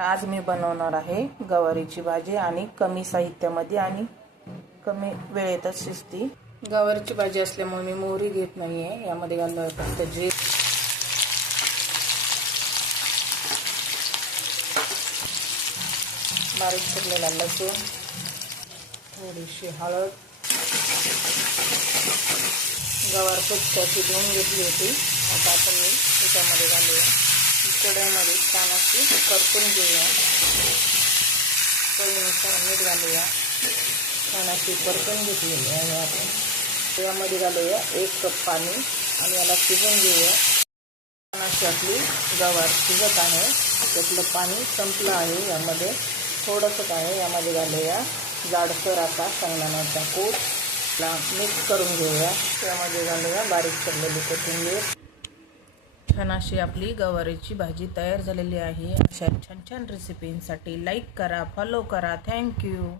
आज मी बनवणार आहे गवारीची भाजी आणि कमी साहित्यामध्ये आणि कमी वेळेतच शिजती। गवारीची भाजी असल्यामुळे मी मोहरी घेत नाहीये, यामध्ये घालणार फक्त जिरे, बारीक चिरलेला लसूण, थोडीशी हळद, गवार स्वच्छ धुवून घेतली होती। आता आपण त्याच्यामध्ये घालूया। कढईमध्ये छान अशी परतून घेऊया, चवीनुसार मीठ घालूया, छान अशी परतून घेतलेली आहे। आपण यामध्ये घालूया 1 कप पाणी आणि याला शिजवून घेऊया। छान अशी आपली गवार शिजत आहे, त्यातलं पाणी संपलं आहे। यामध्ये थोडंसं आहे, यामध्ये घालूया जाडसर असा शेंगदाण्याचा कूट, मिक्स करून घेऊया। त्यामध्ये घालूया बारीक चिरलेली कोथिंबीर। छान अशी आपली गवारीची भाजी तयार झालेली आहे। अशा छान छान रेसिपींसाठी लाईक करा, फॉलो करा। थँक्यू।